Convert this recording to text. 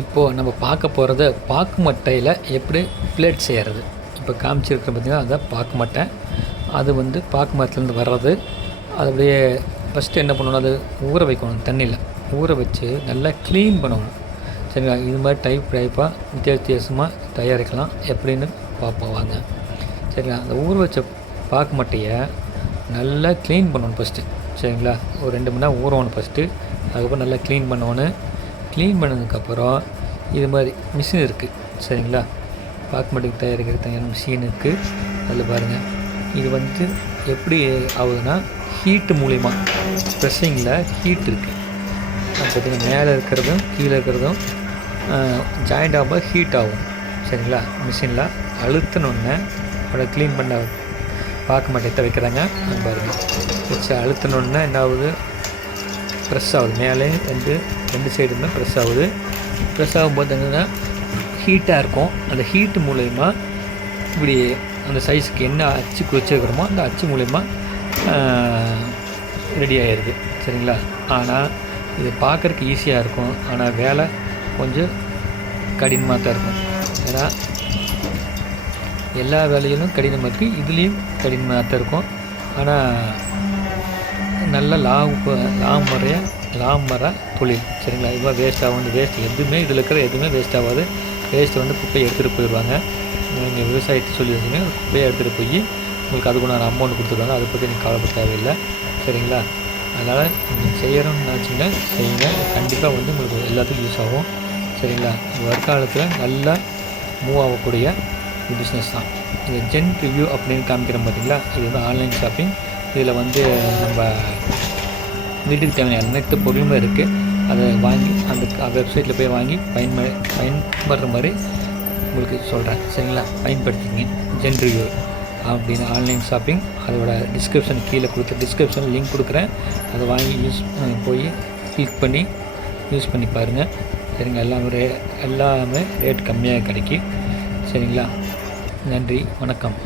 இப்போது நம்ம பார்க்க போகிறது பாக்கு மட்டையில் எப்படி பிளேட் செய்கிறது. இப்போ காமிச்சிருக்கிற பார்த்திங்கன்னா அதுதான் பாக்கு மட்டை. அது வந்து பாக்கு மரத்துலேருந்து வர்றது. அது அப்படியே ஃபஸ்ட்டு என்ன பண்ணணும், அது ஊற வைக்கணும். தண்ணியில் ஊற வச்சு நல்லா க்ளீன் பண்ணணும். சரிங்களா? இது மாதிரி டைப்பாக வித்தியாசமாக தயாரிக்கலாம். எப்படின்னு பார்ப்போம் வாங்க. சரிங்களா? அந்த ஊற வச்ச பாக்கு மட்டையை நல்லா க்ளீன் பண்ணணும் ஃபஸ்ட்டு. சரிங்களா? ஒரு 2 மணி நேரம் ஊறணும் ஃபஸ்ட்டு. அதுக்கப்புறம் நல்லா க்ளீன் பண்ணணும். க்ளீன் பண்ணதுக்கப்புறம் இது மாதிரி மிஷின் இருக்குது. சரிங்களா? பாக்கு மட்டைக்கு தயாரிக்கிற தனியான மிஷின் இருக்குது. அதில் பாருங்கள், இது வந்து எப்படி ஆகுதுன்னா ஹீட்டு மூலிமா, ப்ரெஸ்ஸிங்கில் ஹீட் இருக்குது. அது பார்த்திங்கன்னா மேலே இருக்கிறதும் கீழே இருக்கிறதும் ஜாயிண்ட் ஆகும்போது ஹீட் ஆகும். சரிங்களா? மிஷினில் அழுத்தினோடனே அதை க்ளீன் பண்ண பாக்கு மட்டையை வைக்கிறாங்க. அது பாருங்கள், வச்சு அழுத்தினோடனே என்ன ஆகுது, ப்ரெஸ் ஆகுது. மேலே ரெண்டு சைடுமே ப்ரெஸ் ஆகுது. ப்ரெஸ் ஆகும்போது என்னென்னா ஹீட்டாக இருக்கும். அந்த ஹீட்டு மூலயமா இப்படி அந்த சைஸுக்கு என்ன அச்சு வச்சுருக்கிறோமோ அந்த அச்சு மூலயமா ரெடி ஆகிடுது. சரிங்களா? ஆனால் இது பார்க்குறதுக்கு ஈஸியாக இருக்கும், ஆனால் வேலை கொஞ்சம் கடினமாக தான் இருக்கும். ஏன்னா எல்லா வேலையிலும் கடினமாக இருக்குது, இதுலேயும் கடினமாக தான் இருக்கும். ஆனால் நல்ல லாபம் தொழில். சரிங்களா? இதுவாக வேஸ்ட் ஆகும். வேஸ்ட் எதுவுமே இதில் இருக்கிற எதுவுமே வேஸ்ட் ஆகாது. வேஸ்ட்டு வந்து குப்பையை எடுத்துகிட்டு போயிடுவாங்க. நீங்கள் விவசாயத்தை சொல்லியிருந்தீங்க, குப்பையை எடுத்துகிட்டு போய் உங்களுக்கு அதுக்குண்டான அமௌண்ட் கொடுத்துருவாங்க. அதை பற்றி நீங்கள் கவலைப்பட தேவையில்லை. சரிங்களா? அதனால் நீங்கள் செய்கிறோன்னு நினச்சிங்கன்னா செய்யுங்க. கண்டிப்பாக வந்து உங்களுக்கு எல்லாத்துக்கும் யூஸ் ஆகும். சரிங்களா? வருங்காலத்தில் நல்லா மூவ் ஆகக்கூடிய பிஸ்னஸ் தான் இது. ஜென் ரிவ்யூ அப்படின்னு காமிக்கிறோம் பார்த்தீங்களா, இது வந்து ஆன்லைன் ஷாப்பிங். இதில் வந்து நம்ம வீட்டுக்கு தேவையான அனைத்து பொருளுமே இருக்குது. அதை வாங்கி அந்த வெப்சைட்டில் போய் வாங்கி பயன்படுற மாதிரி உங்களுக்கு சொல்கிறேன். சரிங்களா? பயன்படுத்திங்க ஜென் ரிவ்யூ அப்படின்னு ஆன்லைன் ஷாப்பிங். அதோட டிஸ்கிரிப்ஷன் கீழே டிஸ்கிரிப்ஷன் லிங்க் கொடுக்குறேன். அதை வாங்கி போய் கிளிக் பண்ணி யூஸ் பண்ணி பாருங்கள். சரிங்க? எல்லாமே ரேட் கம்மியாக கிடைக்கும். சரிங்களா? நன்றி, வணக்கம்.